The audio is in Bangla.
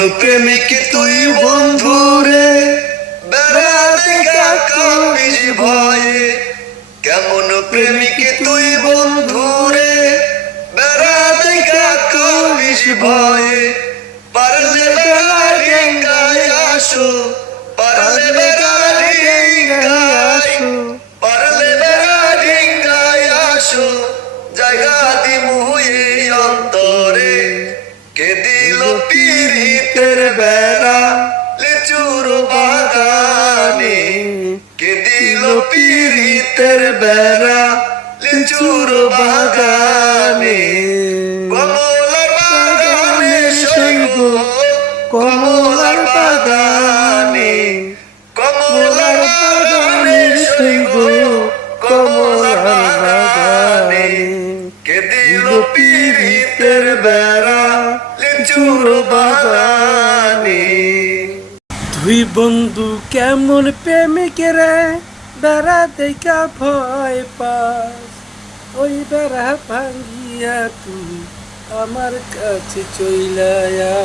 প্রেমিক তুই বন্ধুরে বেড়াতে কাকবিজ ভয়ে, কেমন প্রেমিক তুই বন্ধুরে বেড়াতে কাকবিজ ভয়ে। পারলে বেড়া ডেঙ্গায় আসো, পারলে বেড়া ডেঙ্গায় আসো, পারলে বেড়া ডেঙ্গায় আসো, জায়গা দিমু এই অন্তরে। কে দিল পীড়িতের বেড়া লিচুর বাগানে, কে দিল পীড়িতের বেড়া লিচুর বাগানে। কমলার বাগানে শৈব, কমলার বাগানে, কমলার বাগানে শৈব, কমলার বাগানে। কে দিল পীড়িতের বেড়া লিচুর বাগানে। দুই বন্ধু কেমন প্রেমিকের বেড়া দেখা ভয় পাস, ওই বেড়া ভাঙ্গিয়া তুই আমার কাছে চইলায়া।